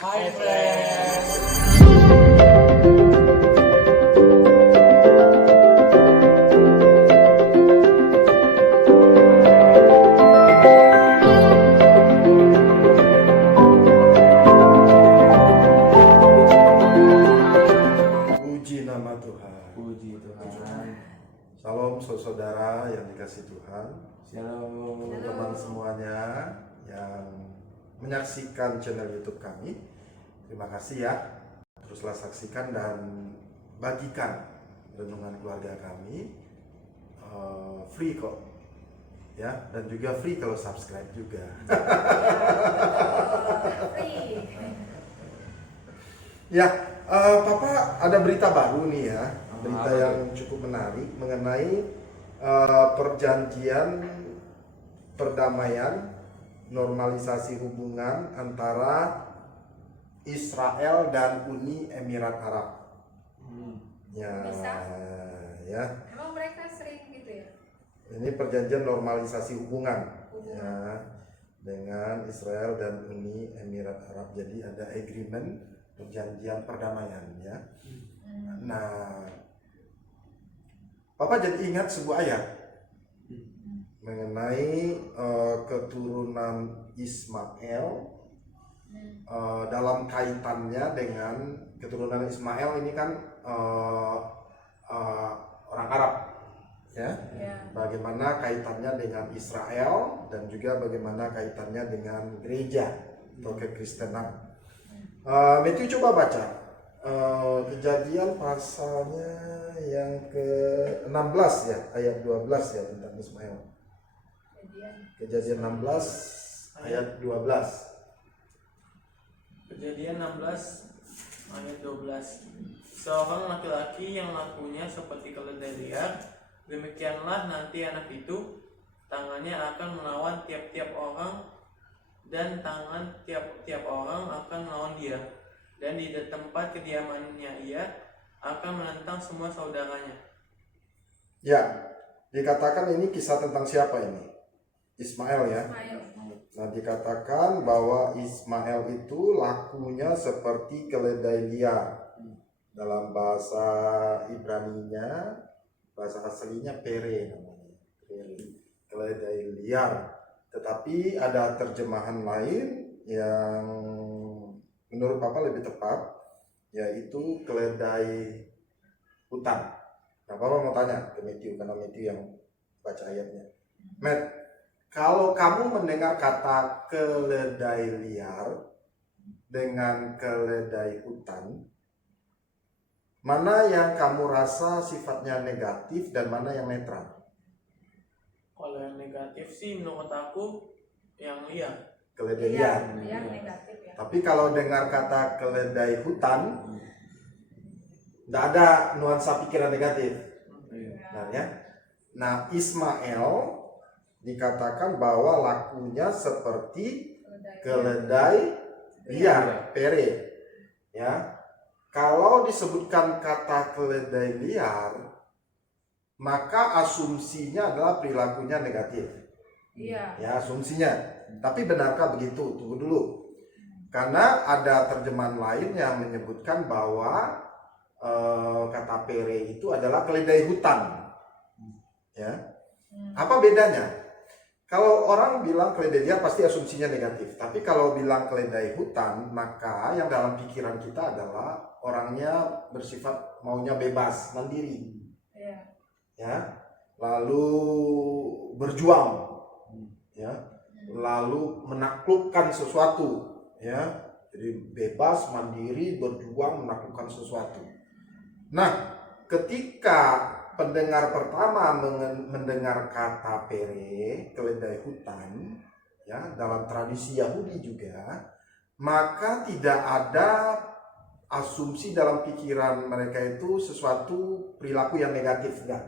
Hai friends. Puji nama Tuhan. Puji Tuhan. Salam saudara yang dikasih Tuhan. Shalom. Teman-teman semuanya yang menyaksikan channel YouTube kami. Terima kasih ya. Teruslah saksikan dan bagikan renungan keluarga kami. Free kok. Ya, dan juga free kalau subscribe juga. Ya, Papa ada berita baru nih ya, berita yang cukup menarik mengenai perjanjian perdamaian, normalisasi hubungan antara Israel dan Uni Emirat Arab. Ya, Bisa? ya. Emang mereka sering gitu ya? Ini perjanjian normalisasi hubungan ya, dengan Israel dan Uni Emirat Arab. Jadi ada agreement, perjanjian perdamaian ya. Nah, Papa jadi ingat sebuah ayat mengenai keturunan Ismail dalam kaitannya dengan keturunan Ismail ini kan orang Arab ya. Bagaimana kaitannya dengan Israel dan juga bagaimana kaitannya dengan gereja atau kekristenan. Matthew coba baca Kejadian pasalnya yang ke-16 ya, ayat 12 ya tentang Ismail. Kejadian 16 ayat 12. Kejadian 16 ayat 12. Seorang laki-laki yang lakunya seperti keledai liar, demikianlah nanti anak itu tangannya akan melawan tiap-tiap orang, dan tangan tiap-tiap orang akan melawan dia, dan di tempat kediamannya ia akan menentang semua saudaranya. Ya, dikatakan ini kisah tentang siapa ini? Ismail ya. Nah, dikatakan bahwa Ismail itu lakunya seperti keledai liar. Dalam bahasa Ibraninya, bahasa aslinya pere namanya. Pere, keledai liar. Tetapi ada terjemahan lain yang menurut Papa lebih tepat, yaitu keledai hutan. Nah, Papa mau tanya ke Matthew, karena Matthew yang baca ayatnya. Matt, kalau kamu mendengar kata keledai liar dengan keledai hutan, mana yang kamu rasa sifatnya negatif dan mana yang netral? Kalau yang negatif sih menurut aku yang liar. Keledai liar. Liar negatif ya. Tapi kalau dengar kata keledai hutan, tidak ada nuansa pikiran negatif. Nah, ya. Nah, Ismail dikatakan bahwa lakunya seperti keledai liar, pere. Ya. Kalau disebutkan kata keledai liar, maka asumsinya adalah perilakunya negatif. Iya. Ya, asumsinya. Tapi benarkah begitu? Tunggu dulu. Karena ada terjemahan lain yang menyebutkan bahwa kata pere itu adalah keledai hutan. Ya. Apa bedanya? Kalau orang bilang keledai liar pasti asumsinya negatif. Tapi kalau bilang keledai hutan, maka yang dalam pikiran kita adalah orangnya bersifat maunya bebas, mandiri. Iya. Ya. Lalu berjuang. Ya. Lalu menaklukkan sesuatu, ya, jadi bebas, mandiri, berjuang, menaklukkan sesuatu. Nah, ketika pendengar pertama mendengar kata pere, keledai hutan, ya, dalam tradisi Yahudi juga, maka tidak ada asumsi dalam pikiran mereka itu sesuatu perilaku yang negatif, enggak.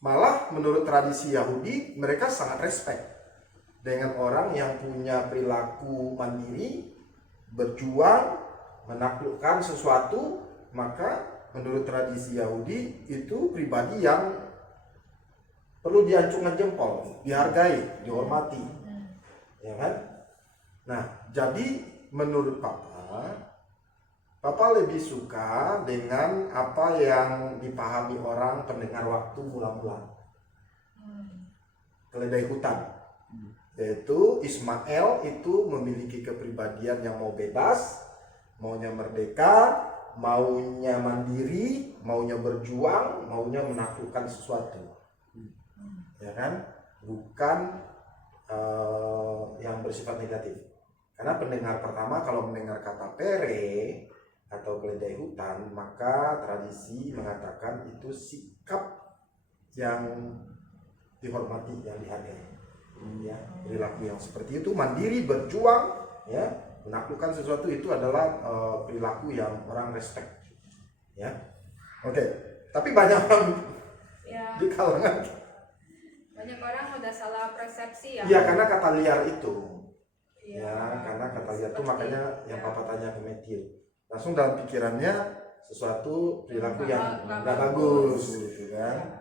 Malah menurut tradisi Yahudi, mereka sangat respect dengan orang yang punya perilaku mandiri, berjuang, menaklukkan sesuatu. Maka menurut tradisi Yahudi itu pribadi yang perlu diacungkan jempol, dihargai, dihormati. Ya kan? Nah, jadi menurut Papa lebih suka dengan apa yang dipahami orang pendengar waktu mula-mula. Keledai hutan. Yaitu Ismail itu memiliki kepribadian yang mau bebas, maunya merdeka, maunya mandiri, maunya berjuang, maunya menaklukkan sesuatu. Ya kan? Bukan yang bersifat negatif. Karena pendengar pertama kalau mendengar kata pere atau keledai hutan, maka tradisi mengatakan itu sikap yang dihormati, yang dihargai. Ya, perilaku yang seperti itu, mandiri, berjuang, ya, menaklukkan sesuatu, itu adalah perilaku yang orang respect. Ya, oke. Tapi banyak orang Ya, di kalangan, banyak orang udah salah persepsi ya. ya karena kata liar itu. Iya. Ya, karena kata liar itu Seperti- makanya yang ya. Papa tanya ke Matthew. Langsung dalam pikirannya sesuatu perilaku yang Nggak nggak bagus, gitu kan. Ya.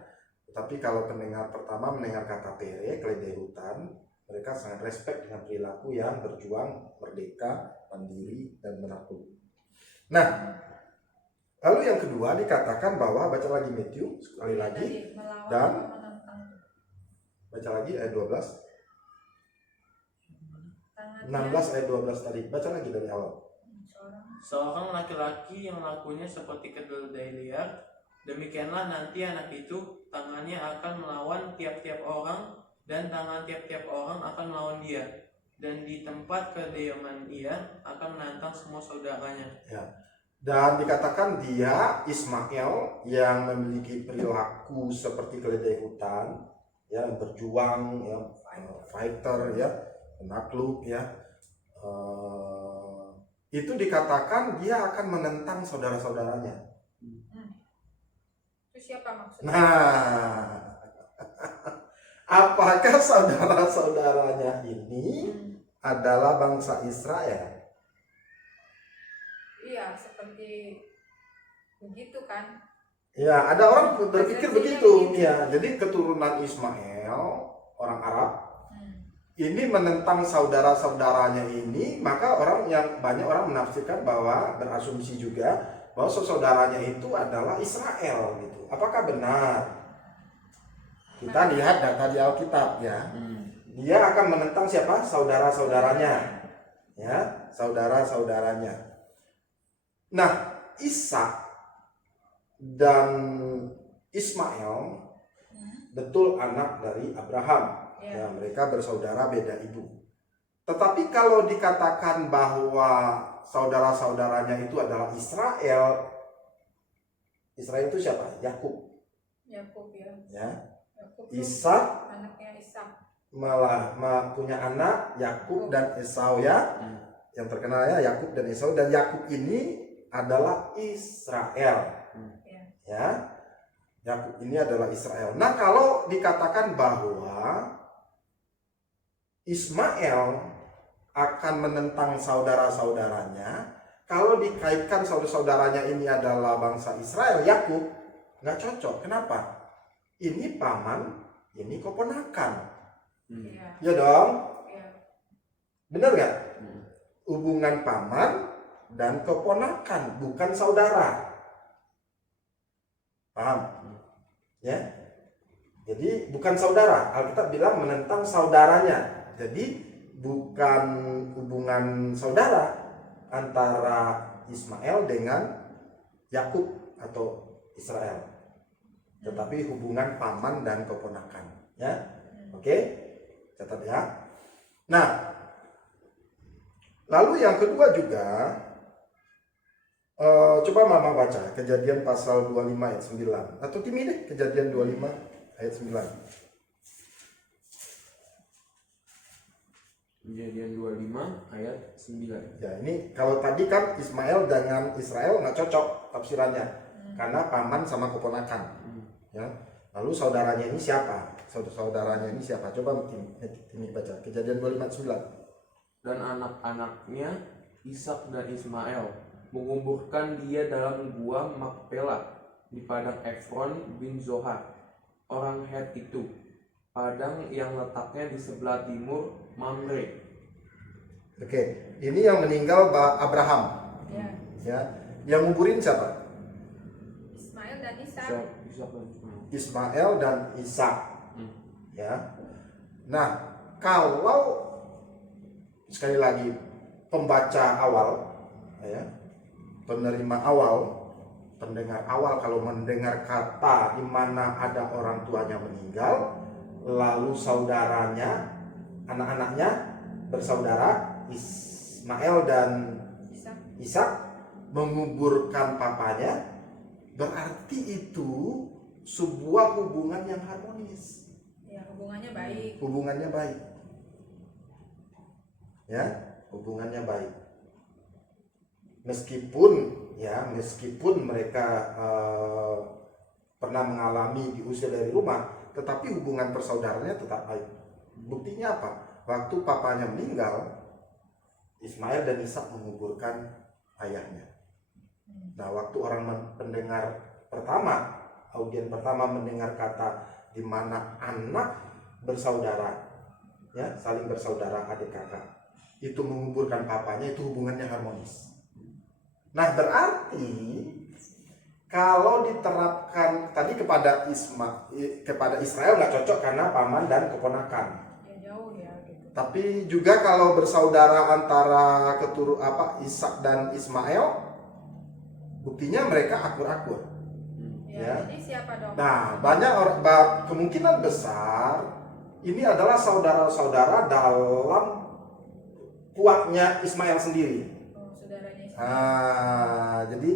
Tapi kalau pendengar pertama mendengar kata pere, keledai hutan, mereka sangat respect dengan perilaku yang berjuang, merdeka, mandiri, dan menakluk. Nah, lalu yang kedua dikatakan bahwa, baca lagi Matthew sekali lagi, Tadi, melawan dan atau menentang. baca lagi ayat 12, Tangannya 16 ayat 12 tadi, baca lagi dari awal. seorang Seorang laki-laki yang lakunya seperti keledai liar, demikianlah nanti anak itu tangannya akan melawan tiap-tiap orang, dan tangan tiap-tiap orang akan melawan dia, dan di tempat kediaman ia akan menantang semua saudaranya. Dan dikatakan dia, Ismail, yang memiliki perilaku seperti keledai hutan, ya, berjuang, ya, fighter, ya, penakluk, ya, itu dikatakan dia akan menentang saudara-saudaranya. itu siapa maksudnya? Nah, apakah saudara-saudaranya ini adalah bangsa Israel? Iya, seperti begitu kan? Ya, ada orang berpikir Persepsinya begitu. begitu. Ya, jadi keturunan Ismail, orang Arab, Hmm. ini menentang saudara-saudaranya ini, maka banyak orang menafsirkan bahwa, berasumsi juga bahwa saudaranya itu adalah Israel gitu. Apakah benar? Kita lihat data di Alkitab, ya. Dia akan menentang siapa? Saudara-saudaranya. Ya, saudara-saudaranya. Nah, Ishak dan Ismail betul anak dari Abraham. Ya. Ya, mereka bersaudara beda ibu. Tetapi kalau dikatakan bahwa saudara-saudaranya itu adalah Israel, Israel itu siapa? Yakub. Yakub ya. Ya. Yakub tuh Ishak anaknya Ishak. malah punya anak Yakub dan Esau, ya. Yang terkenal, ya, Yakub dan Esau, dan Yakub ini adalah Israel. Ya. Ya. Yakub ini adalah Israel. Nah, kalau dikatakan bahwa Ismail akan menentang saudara-saudaranya, kalau dikaitkan saudara-saudaranya ini adalah bangsa Israel, Yakub, nggak cocok. Kenapa? Ini paman, ini keponakan. Iya. Ya dong? Iya. Bener nggak? Hubungan paman dan keponakan, bukan saudara. Paham? Ya. Jadi bukan saudara. Alkitab bilang menentang saudaranya. Jadi bukan hubungan saudara antara Ismail dengan Yakub atau Israel, tetapi hubungan paman dan keponakan. Ya, oke, catat ya. Nah, lalu yang kedua juga, coba Mama baca Kejadian pasal 25 ayat 9. Atau Timi deh, Kejadian 25 ayat 9. Kejadian 25 ayat 9. Ya, ini kalau tadi kan Ismail dengan Israel nggak cocok tafsirannya, karena paman sama keponakan. Ya. Lalu saudaranya ini siapa? Saudaranya ini siapa? Coba Timi baca Kejadian 25 ayat 9. Dan anak-anaknya Ishak dan Ismail menguburkan dia dalam gua Makpela di padang Efron bin Zohar, orang Het itu, padang yang letaknya di sebelah timur Mamre. Oke, ini yang meninggal Abraham. Ya. Ya, yang nguburin siapa? Ismail dan Ishak. Ishak dan Ismail. Ismail dan Ishak. Hmm. Ya. Nah, kalau sekali lagi pembaca awal, ya, penerima awal, pendengar awal kalau mendengar kata di mana ada orang tuanya meninggal, lalu saudaranya, anak-anaknya bersaudara Ismail dan Ishak. Ishak menguburkan papanya, berarti itu sebuah hubungan yang harmonis. Ya, hubungannya baik. Hubungannya baik. Ya, hubungannya baik. Meskipun mereka pernah mengalami diusir dari rumah, tetapi hubungan persaudaranya tetap baik. Buktinya apa? Waktu papanya meninggal, Ismail dan Ishak menguburkan ayahnya. Nah, waktu orang pendengar pertama, audien pertama mendengar kata di mana anak bersaudara, ya, saling bersaudara adik kakak, itu menguburkan papanya, itu hubungannya harmonis. Nah, berarti kalau diterapkan tadi kepada Israel nggak cocok karena paman dan keponakan. Ya, jauh ya gitu. Tapi juga kalau bersaudara antara Ishak dan Ismail, buktinya mereka akur-akur. Ya. Jadi siapa dong? Nah, banyak orang, kemungkinan besar ini adalah saudara-saudara dalam kuatnya Ismail sendiri. Oh, saudaranya Ishak. Jadi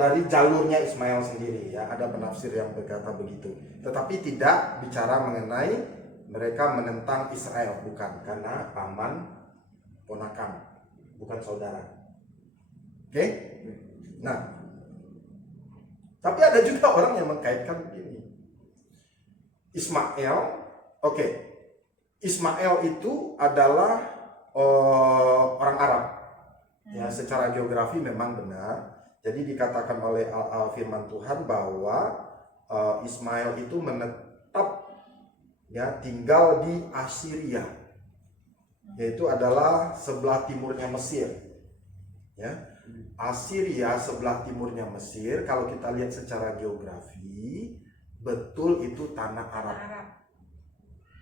dari jalurnya Ismail sendiri, ya, ada penafsir yang berkata begitu. Tetapi tidak bicara mengenai mereka menentang Israel, bukan, karena paman ponakan, bukan saudara. Oke? Nah, tapi ada juga orang yang mengkaitkan begini. Ismail itu adalah orang Arab. Ya, secara geografi memang benar. Jadi dikatakan oleh firman Tuhan bahwa Ismail itu menetap, ya, tinggal di Assyria, yaitu adalah sebelah timurnya Mesir. Ya, Assyria sebelah timurnya Mesir. Kalau kita lihat secara geografi, betul itu tanah Arab.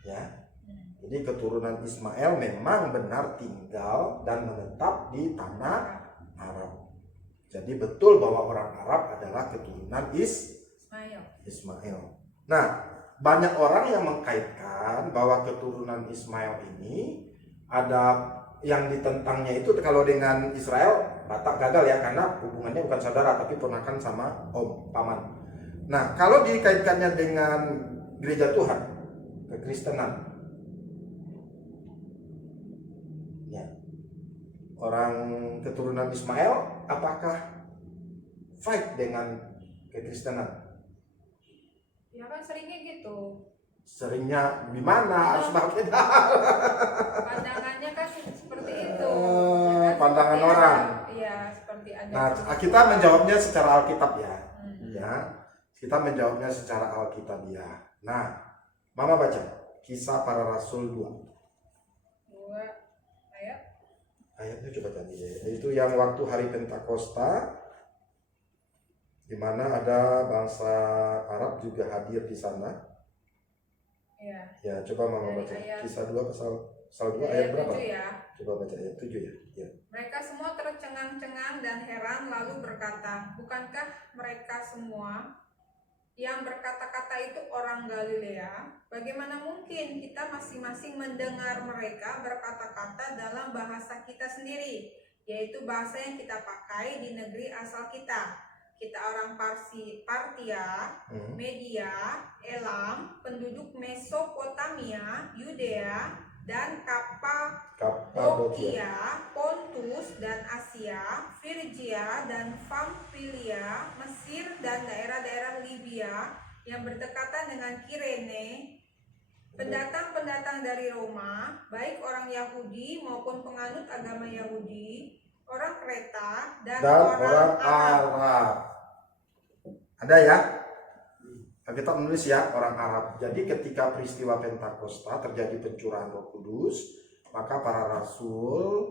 Ya, jadi keturunan Ismail memang benar tinggal dan menetap di tanah Arab. Jadi betul bahwa orang Arab adalah keturunan Ismail. Nah, banyak orang yang mengkaitkan bahwa keturunan Ismail ini ada yang ditentangnya itu kalau dengan Israel Batak gagal, ya, karena hubungannya bukan saudara tapi ponakan sama paman. Nah, kalau dikaitkannya dengan gereja Tuhan, kekristenan, ya, orang keturunan Ismail apakah fight dengan kekristenan? Ya kan seringnya gitu. Seringnya gimana? Harus pakai Pandangannya kan seperti itu. pandangan Seperti orang. Iya, seperti ada. Nah, kita menjawabnya secara Alkitab, ya. Hmm. Ya, kita menjawabnya secara Alkitabiah. Nah, Mama baca Kisah Para Rasul 2. 2 ayat. Ayatnya coba tadi, ya. Itu yang waktu hari Pentakosta, di mana ada bangsa Arab juga hadir di sana. Iya. Ya, coba Mama Dari baca ayat- Kisah 2 pasal 2 ayat Ayat berapa? 7 ya. Coba baca ayat 7, ya. Ya. Mereka semua tercengang-cengang dan heran lalu berkata, bukankah mereka semua yang berkata-kata itu orang Galilea? Bagaimana mungkin kita masing-masing mendengar mereka berkata-kata dalam bahasa kita sendiri, yaitu bahasa yang kita pakai di negeri asal kita? Kita orang Partia, Media, Elam, penduduk Mesopotamia, Yudea, dan Kapadokia, Pontus dan Asia, Frigia dan Pamfilia, Mesir dan daerah-daerah Libya yang berdekatan dengan Kirene, pendatang-pendatang dari Roma, baik orang Yahudi maupun penganut agama Yahudi, orang Kreta dan orang Arab. Ada, ya? Kita menulis, ya, orang Arab. Jadi ketika peristiwa Pentakosta terjadi pencurahan Roh Kudus, maka para rasul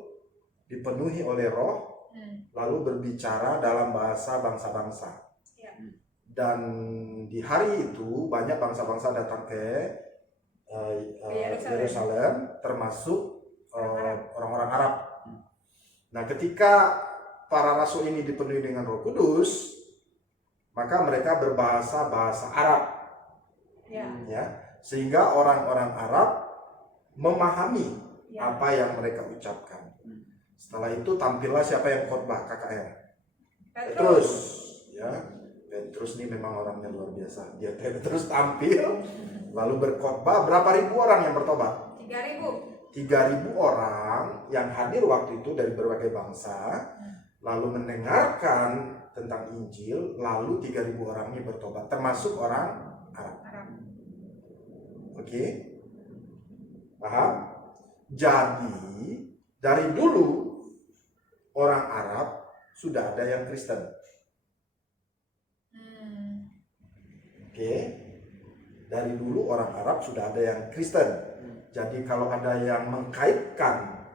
dipenuhi oleh Roh, lalu berbicara dalam bahasa bangsa-bangsa. Ya. Dan di hari itu banyak bangsa-bangsa datang ke Yerusalem, termasuk orang-orang Arab. Nah, ketika para rasul ini dipenuhi dengan Roh Kudus, maka mereka berbahasa bahasa Arab, ya, sehingga orang-orang Arab memahami apa yang mereka ucapkan. Setelah itu tampillah siapa yang khotbah, KKR. Petrus, ya. Petrus ini memang orangnya luar biasa. Dia terus tampil, lalu berkhotbah. Berapa ribu orang yang bertobat? 3.000 orang yang hadir waktu itu dari berbagai bangsa, lalu mendengarkan tentang Injil, lalu 3.000 orang ini bertobat, termasuk orang Arab. Oke? Paham? Jadi, dari dulu orang Arab sudah ada yang Kristen. Oke? Dari dulu orang Arab sudah ada yang Kristen. Jadi kalau ada yang mengkaitkan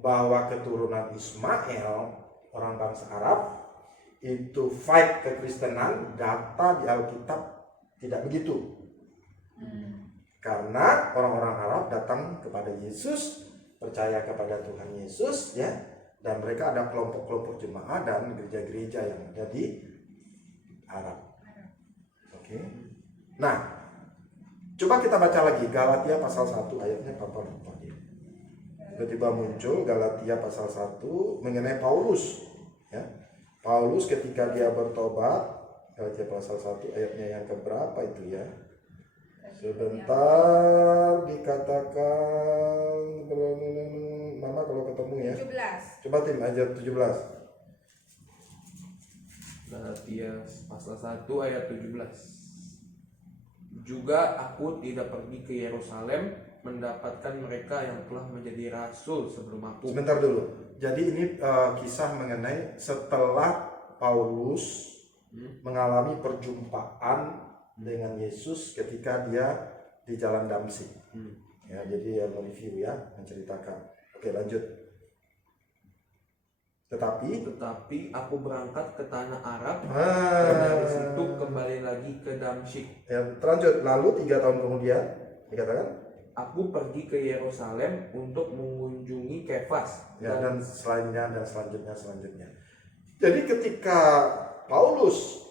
bahwa keturunan Ismail, orang bangsa Arab, itu fight kekristenan, data di Alkitab tidak begitu. Karena orang-orang Arab datang kepada Yesus, percaya kepada Tuhan Yesus, ya, dan mereka ada kelompok-kelompok jemaah dan gereja-gereja yang ada di Arab. Oke. Nah, coba kita baca lagi Galatia pasal 1 ayatnya apa lupa dia. Tiba-tiba muncul Galatia pasal 1 mengenai Paulus, ya. Paulus ketika dia bertobat, Galatia pasal 1 ayatnya yang keberapa itu ya? Sebentar dikatakan, Mama kalau ketemu ya. 17. Coba tim ayat 17. Galatia pasal 1 ayat 17. Juga aku tidak pergi ke Yerusalem mendapatkan mereka yang telah menjadi rasul sebelum aku. Sebentar dulu. Jadi ini kisah mengenai setelah Paulus mengalami perjumpaan dengan Yesus ketika dia di jalan Damsyik. Ya, jadi mereview ya, menceritakan. Oke, lanjut. Tetapi aku berangkat ke tanah Arab dan dari situ kembali lagi ke Damsyik. Ya, terlanjut. Lalu 3 tahun kemudian dikatakan aku pergi ke Yerusalem untuk mengunjungi Kefas. Ya, dan selanjutnya. Jadi ketika Paulus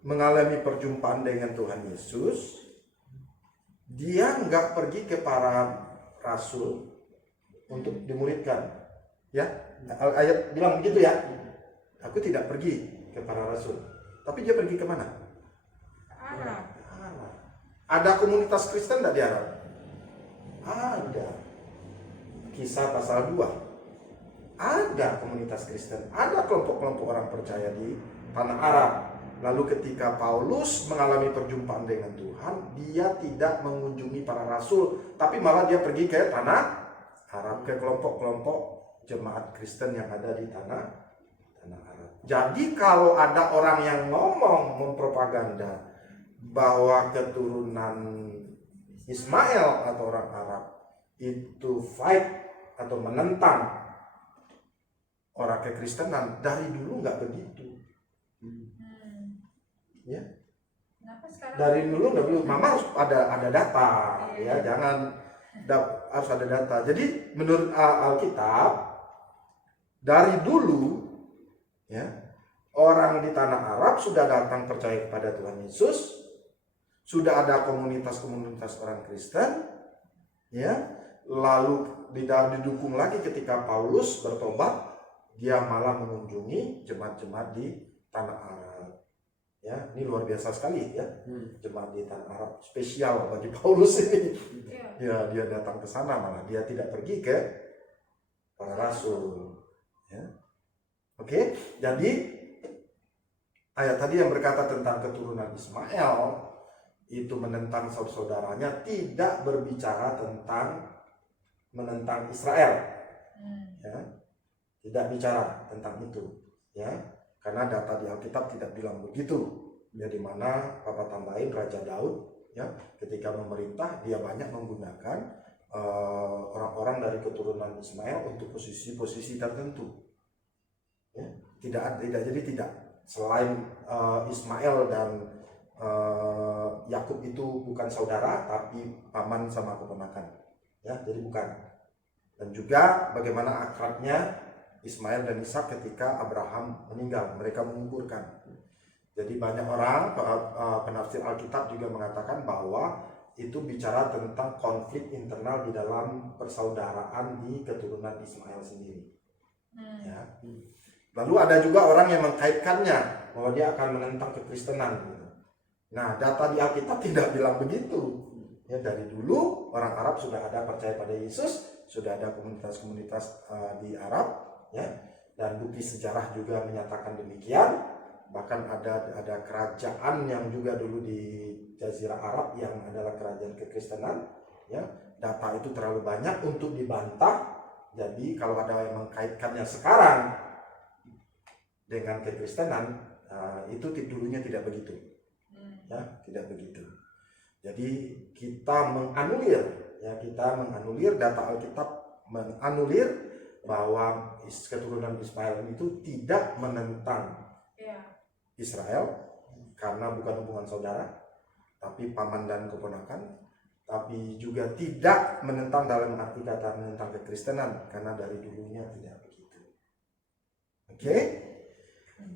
mengalami perjumpaan dengan Tuhan Yesus, dia nggak pergi ke para rasul untuk dimuridkan, ya. Ayat bilang begitu ya. Aku tidak pergi ke para rasul, tapi dia pergi ke mana? Arab. Ada komunitas Kristen tidak di Arab? Ada. Kisah pasal 2. Ada komunitas Kristen, ada kelompok-kelompok orang percaya di tanah Arab. Lalu ketika Paulus mengalami perjumpaan dengan Tuhan, dia tidak mengunjungi para rasul, tapi malah dia pergi ke tanah Arab, ke kelompok-kelompok jemaat Kristen yang ada di tanah Arab. Jadi kalau ada orang yang ngomong mempropaganda bahwa keturunan Ismail atau orang Arab itu fight atau menentang orang kekristenan, dari dulu nggak begitu. Ya. Dari dulu nggak begitu. Mama harus ada data, ya, jangan harus ada data. Jadi menurut Alkitab dari dulu, ya, orang di tanah Arab sudah datang percaya kepada Tuhan Yesus, sudah ada komunitas-komunitas orang Kristen, ya, lalu didukung lagi ketika Paulus bertobat, dia malah mengunjungi jemaat-jemaat di tanah Arab. Ya, ini luar biasa sekali ya, jemaat di tanah Arab spesial bagi Paulus ini. Ya, dia datang ke sana, malah dia tidak pergi ke para rasul. Ya. Oke, jadi ayat tadi yang berkata tentang keturunan Ismail itu menentang saudara-saudaranya, tidak berbicara tentang menentang Israel. Ya, tidak bicara tentang itu. Ya. Karena data di Alkitab tidak bilang begitu. Ya, di mana Papa tambahin Raja Daud, ya, ketika memerintah dia banyak menggunakan orang-orang dari keturunan Ismail untuk posisi-posisi tertentu. Ya, tidak selain Ismail dan Yakub itu bukan saudara tapi paman sama keponakan. Ya, jadi bukan. Dan juga bagaimana akrabnya Ismail dan Ishak ketika Abraham meninggal, mereka menguburkan. Jadi banyak orang penafsir Alkitab juga mengatakan bahwa itu bicara tentang konflik internal di dalam persaudaraan di keturunan Ismail sendiri. Ya. Lalu ada juga orang yang mengkaitkannya bahwa dia akan menentang kekristenan. Nah, data di Alkitab tidak bilang begitu. Ya, dari dulu orang Arab sudah ada percaya pada Yesus, sudah ada komunitas-komunitas di Arab, ya, dan bukti sejarah juga menyatakan demikian. Bahkan ada kerajaan yang juga dulu di Jazirah Arab yang adalah kerajaan kekristenan, ya. Data itu terlalu banyak untuk dibantah. Jadi kalau ada yang mengkaitkannya sekarang dengan kekristenan, itu dulunya tidak begitu, ya, tidak begitu. Jadi kita menganulir data Alkitab, menganulir bahwa keturunan Ismail itu tidak menentang Israel karena bukan hubungan saudara, tapi paman dan keponakan, tapi juga tidak menentang dalam arti kata menentang kekristenan karena dari dulunya tidak begitu.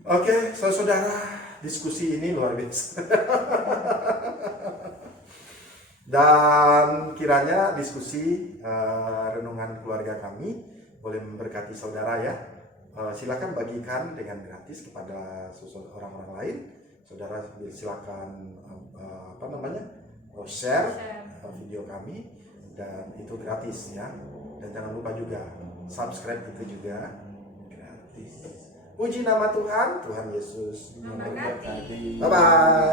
Oke, saudara, diskusi ini luar biasa. Dan kiranya diskusi renungan keluarga kami boleh memberkati saudara, ya. Silakan bagikan dengan gratis kepada orang-orang lain. Saudara silakan share video kami, dan itu gratis, ya. Dan jangan lupa juga subscribe, itu juga gratis. Puji nama Tuhan, Tuhan Yesus memberkati. Bye bye.